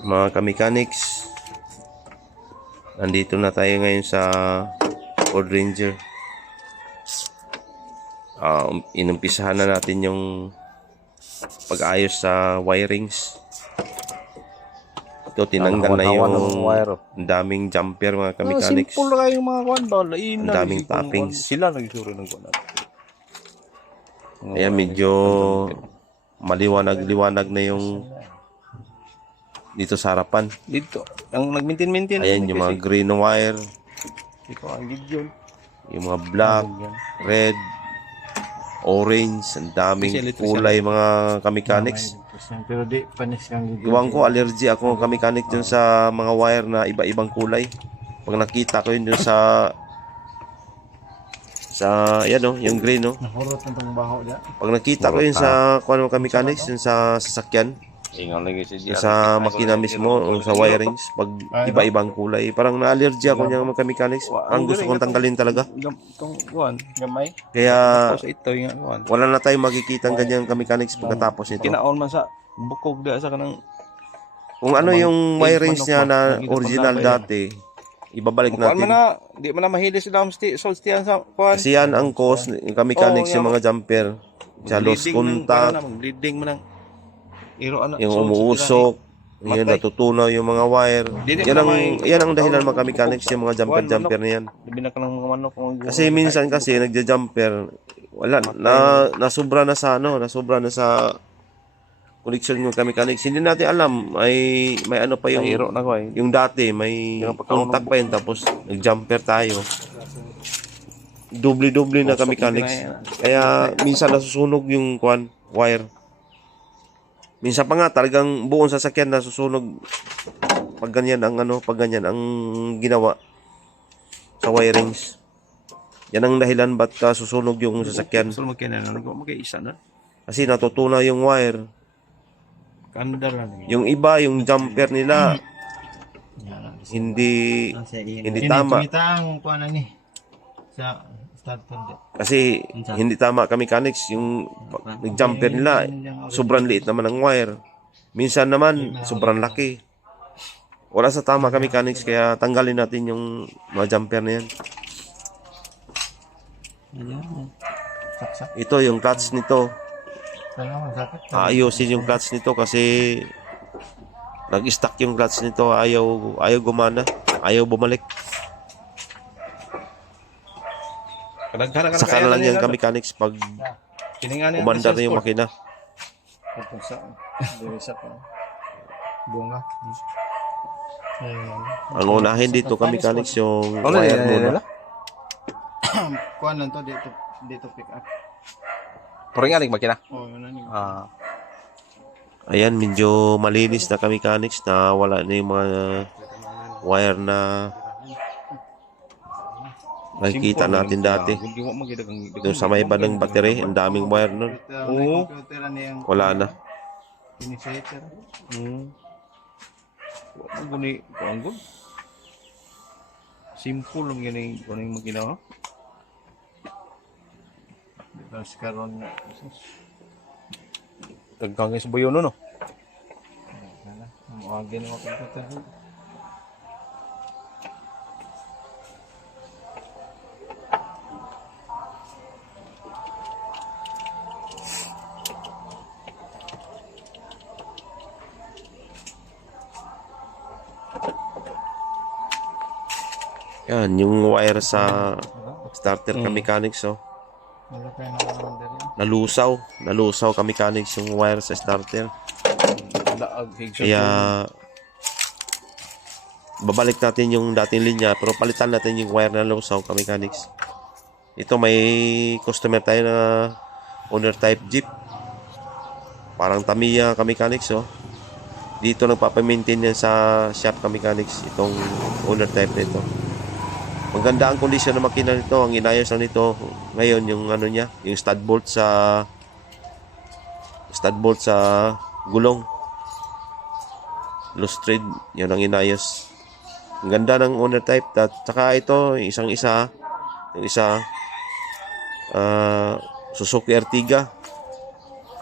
mga kamechanics nandito na tayo ngayon sa Ford Ranger Ah, um, inumpisahan na natin yung pag-ayos sa wirings ito tinanggal na yung ng wire, ang daming jumper mga Ah, kamechanics simple lang yung mga kwan ba? Lain Ang daming toppings. Sila nagsuro ng kwan. Ayan, medyo maliwanag-liwanag na yung dito sa harapan. Dito, ang nag-maintain-maintain. Ayan, yung mga green wire, Ikaw ang gidyon. yung mga black, red, orange, ang daming kulay mga kamechanics. Pero di panis kang gigil. Iwan ko, allergy ako ng kamekanik dun sa mga wire na iba-ibang kulay. Pag nakita ko yun dun sa sa yan oh, yung green oh. Nahurot ng dia. Pag nakita ko yun sa kung ano kamekanics, yun sa sasakyan, Ingal lagi si yung sa makina mismo, o sa wirings, pag iba-ibang kulay, parang na-allergy ako niyang mga kamekanics. Ang gusto kong tanggalin talaga. Itong gamay. Kaya Tapos ito yung kwan. wala na tayong makikita ng ganyang kamekanics pagkatapos nito. Kinaon man sa bukog dia sa kanang Kung ano yung wirings niya na original dati, ibabalik Kwan natin. na, di man na mahilis sa dam solstian sa kwan. Kasi yan ang cause, yung kamekanics Oo, yung mga jumper. Sa los contact, bleeding mo ng iro ana. yung umuusok, yun natutunaw yung mga wire. Dili Yan ang, yan ang dahilan mga kamekanics yung mga jumper-jumper na yan. Labi na ka ng mga manok. mga- Kasi minsan kasi nagja-jumper, wala, na, nasobra na sa ano, nasobra na sa connection yung kamekanics. Hindi natin alam, may, may ano pa yung, iro na ko eh. yung dati, may contact pa yun, tapos nag-jumper tayo. Doble-doble na kamekanics. Kaya minsan nasusunog yung kwan, wire. Minsan pa nga talagang buong sasakyan nasusunog pag ganyan ang ano, pag ganyan ang ginawa sa wirings. Yan ang dahilan ba't ka susunog yung sasakyan. So magkaya na, magkaisa na. Kasi natutunaw yung wire. Yung iba, yung jumper nila, hindi hindi tama. Kita ang kuan ni sa start point. Kasi hindi tama ka mechanics. Yung nag-jumper nila, sobrang liit naman ang wire. Minsan naman, sobrang laki. Wala sa tama ka mechanics, kaya tanggalin natin yung mga jumper na yan. Ito, yung clutch nito. Sakit. Aayusin yung clutch nito kasi nag-stuck yung clutch nito. Ayaw, ayaw gumana. Ayaw bumalik. Kadaghan ka Saka na lang yan ka mechanics pag Kiningan umandar na yung makina. Tapos sa diri sa pa. Bunga. Ang unahin dito ka mechanics yung wire muna. Kuan lang to dito dito pick up. Puring aling makina. Oh, yun na. Ah. Ayan, medyo malinis na ka mechanics na wala na yung mga wire na nakikita natin dati. Doon sa may bandang battery, ang daming wire nun. Oo. Wala na. Hmm. Mo guni gud. Simple lang yan yung kung yung maginawa. Tapos karon na. Nagkangin sa buyo no. Ang agin mo computer. Yan, yung wire sa starter ka mechanics, oh. Nalusaw. Nalusaw ka mechanics yung wire sa starter. Kaya babalik natin yung dating linya pero palitan natin yung wire na lusaw ka mechanics. Ito may customer tayo na owner type Jeep. Parang Tamiya ka mechanics oh. Dito nagpapamaintain yan sa shop ka mechanics itong owner type nito. Maganda ang kondisyon ng makina nito. Ang inayos lang nito ngayon yung ano niya, yung stud bolt sa stud bolt sa gulong loose thread yun ang inayos ang ganda ng owner type at saka ito isang isa yung isa ah, Suzuki Ertiga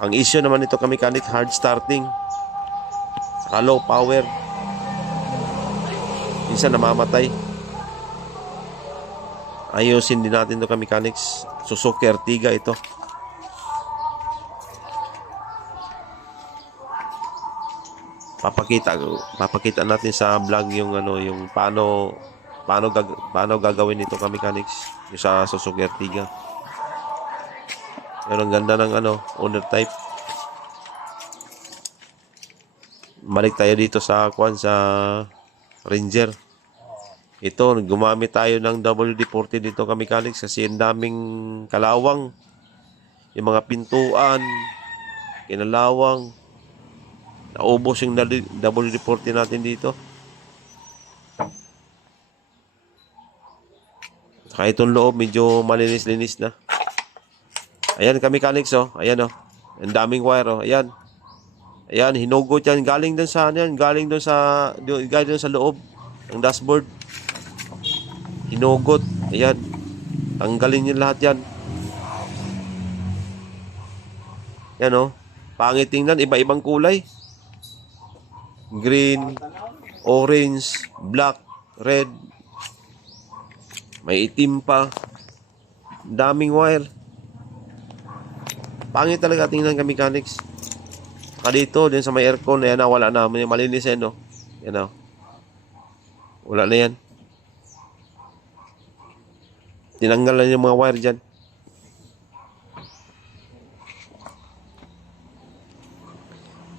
ang issue naman ito ka mechanic hard starting saka low power Minsan namamatay. Ayusin din natin ito ka mechanics. Suzuki Ertiga ito. Papakita papakita natin sa vlog yung ano yung paano paano gag, paano gagawin ito ka mechanics yung sa Suzuki Ertiga. Pero ang ganda ng ano, owner type. Balik tayo dito sa kwan sa Ranger. Ito, gumamit tayo ng WD-40 dito ka mechanics kasi ang daming kalawang. Yung mga pintuan, kinalawang. Naubos yung WD-40 natin dito. Saka itong loob, medyo malinis-linis na. Ayan ka mechanics oh. Ayan oh. Ang daming wire oh. Ayan. Ayan, hinugot yan. Galing dun sa, ano yan, galing dun sa, galing dun sa loob ng dashboard. Hinugot. Ayan. Tanggalin yung lahat yan. Yan oh. Pangit tingnan, iba-ibang kulay. Green, orange, black, red. May itim pa. Daming wire. Pangit talaga tingnan ka mechanics. Saka dito, din sa may aircon, ayan na, wala na. Malinis yan, no? Yan na. Wala na yan. Tinanggal na yung mga wire dyan.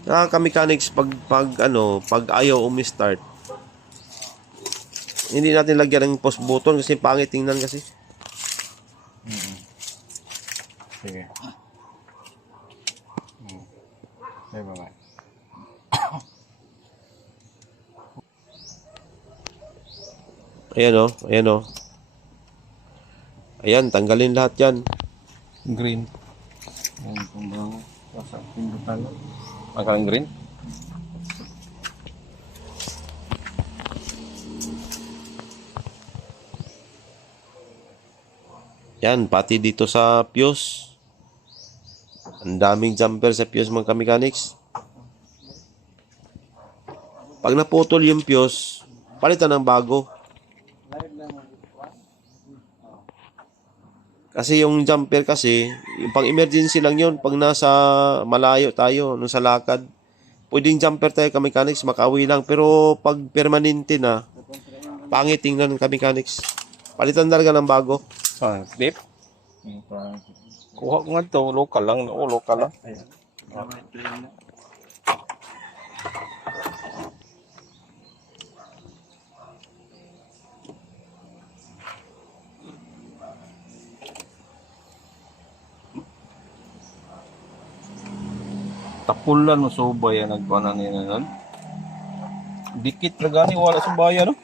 Saka ka mechanics, pag, pag, ano, pag ayaw umi-start, hindi natin lagyan ng post button kasi pangit tingnan kasi. Sige. Hmm. Sige, bye-bye. Ayan o, ayan o. Ayan, tanggalin lahat yan. Green. Yan, kumbang sa pindutan. Makalang green? Yan, pati dito sa fuse. Ang daming jumper sa fuse mga mechanics. Pag naputol yung fuse, palitan ng bago. Kasi yung jumper kasi, yung pang emergency lang yun. Pag nasa malayo tayo, nung sa lakad, pwedeng jumper tayo ka mechanics, makawi lang. Pero pag permanente na, pangit tingnan ka mechanics. Palitan talaga ng bago. Yung parang- Kuha ko nga ito. Local lang. Oo, local lang. Ayan. Tapulan mo sa ubay yan. Nagpanan niya na nun. Dikit na gani. Wala sa bayan, no?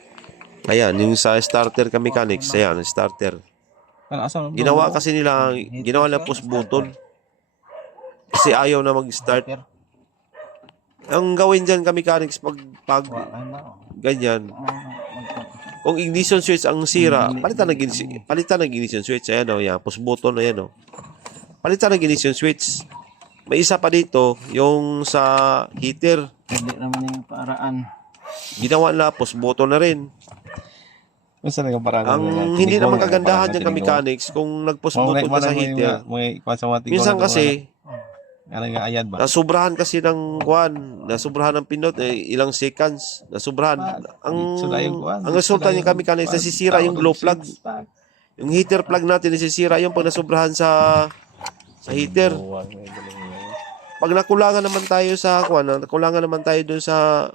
Ayan, yung sa starter ka mechanics, ayan, starter. Ano? Ginawa kasi nila, ginawa nila push button. Kasi ayaw na mag-start. Ang gawin dyan ka mechanics pag, pag oh. ganyan, Ah, kung ignition switch ang sira, palitan ng ignition, palitan ng ignition switch. Ayan o, yan, push button, ayan o. Palitan ng ignition switch. May isa pa dito, yung sa heater. Hindi naman yung paraan. Ginawa push button na rin. Masa nga parang Ang hindi naman kagandahan dyan ka mechanics kung nag-push button ka sa heater. Minsan kasi, Ano nga ayad ba? nasubrahan kasi ng kuan, nasubrahan ng pinot, eh, ilang seconds, nasubrahan. Ang, na ang resulta na niya kami kanina, nasisira yung glow plug. Yung heater plug natin, nasisira yung pag nasubrahan sa sa heater. Pag nakulangan naman tayo sa kuan, nakulangan naman tayo dun sa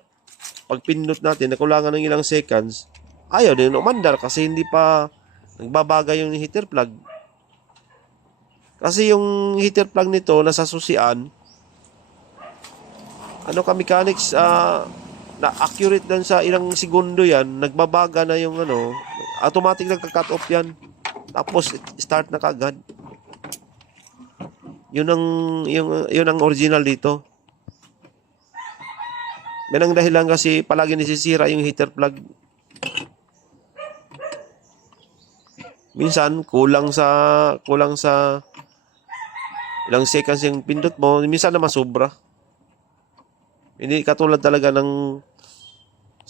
pagpindot natin, nakulangan ng ilang seconds, ayaw din umandar kasi hindi pa nagbabagay yung heater plug. Kasi yung heater plug nito nasa susian, ano ka mechanics, ah, na accurate lang sa ilang segundo yan, nagbabaga na yung ano, automatic nagka-cut off yan. Tapos start na kagad. Yun ang yung yun ang original dito. Yan ang dahilan kasi palagi nasisira yung heater plug. Minsan kulang sa kulang sa ilang seconds yung pindot mo, minsan na masobra. Hindi katulad talaga ng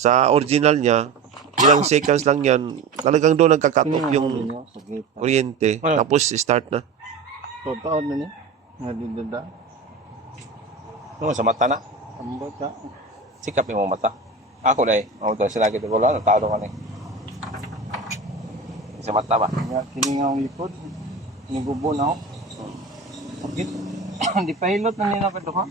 Sa original niya, ilang seconds lang yan, talagang doon nagka-cut off yung kuryente. Tapos start na. Totoo na niya. Nga didada. Ano sa mata na? Ambot ka. Sikap yung mata. Ako eh. Ako to sila kita ko. Talo ka na eh. Sa mata ba? Nga kini nga ang likod. Nigubo na ako. Sakit. Hindi pa hilot na nila pa ka.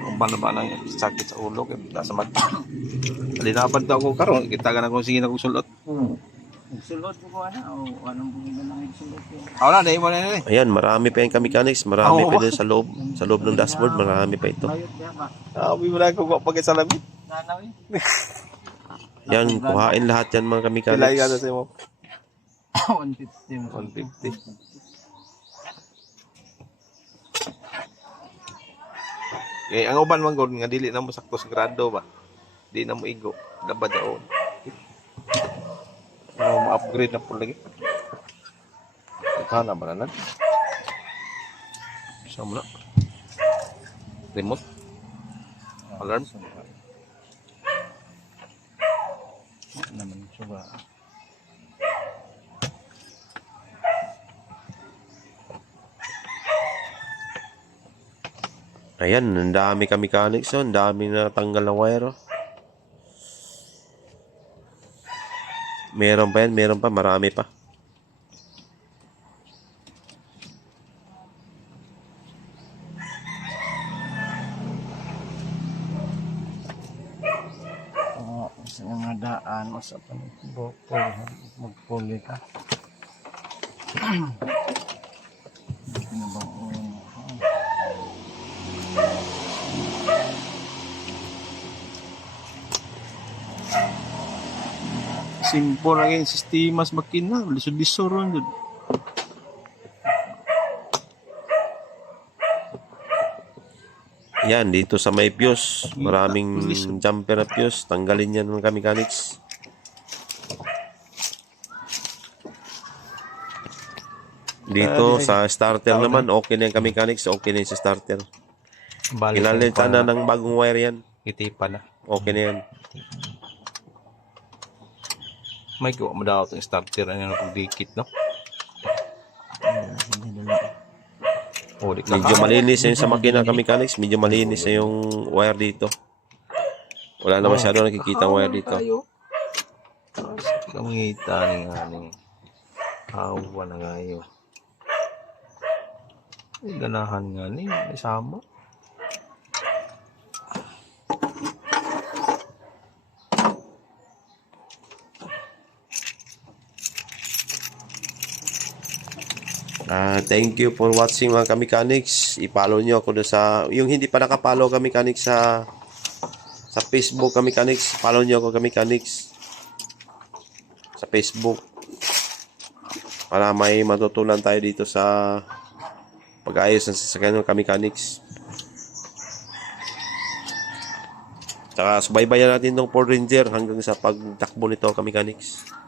Kung ba na ba nang sakit sa ulo. Kaya nasa mata. Alinapan daw ako karon. Kita ka na kung sige na kong sulot. Hmm. Sulot ko ko ana o anong na ng sulot ko. Ako na. Dahil mo na yun eh. Ayan, marami pa yung mechanics, marami Oo. pa din sa loob. Sa loob ng dashboard, marami pa ito. Ba? Sabi mo na kung pagkat sa. Nanaw eh. Yan, kuhain lahat yan mga Pilay ka mechanics. na sa mo. 150. 150. Eh, ang uban man gud nga dili na mo sakto sa grado ba. Di na mo igo. Dabad upgrade na po lagi. Kana ba na? Sa mo na. Remote. Alarm. Naman suba. Ayan, ang dami ka mechanics, ang dami na tanggal na wire. oh. Meron pa yan, meron pa, marami pa. Oo, sa mga daan panipupul, magpuli ka. Simple lang yung sistema sa makina. Lisod-lisod ron dun. Yan, dito sa may fuse, maraming jumper na fuse, tanggalin yan mga mechanics. Dito sa starter naman, okay na yung mechanics, okay na yung sa starter. Kinalitan na ng bagong wire yan, Itipa na. okay na yan. May kiwa mo daw itong starter na yung dikit, no? Oh, di Medyo malinis na yung sa makina ka mechanics, medyo malinis na yung wire dito. Wala na masyado nakikita ang wire dito. Kamangita ni nga ni. Hawa na nga yun. Ganahan nga ni. May thank you for watching mga ka-mechanics. I-follow nyo ako sa... Yung hindi pa nakapollow ka-mechanics sa... Sa Facebook ka-mechanics. Follow nyo ako ka-mechanics. Sa Facebook. Para may matutunan tayo dito sa... Pag-ayos ng sasakyan ng ka-mechanics. Tsaka subaybayan natin tong Ford Ranger hanggang sa pagtakbo nito ka-mechanics.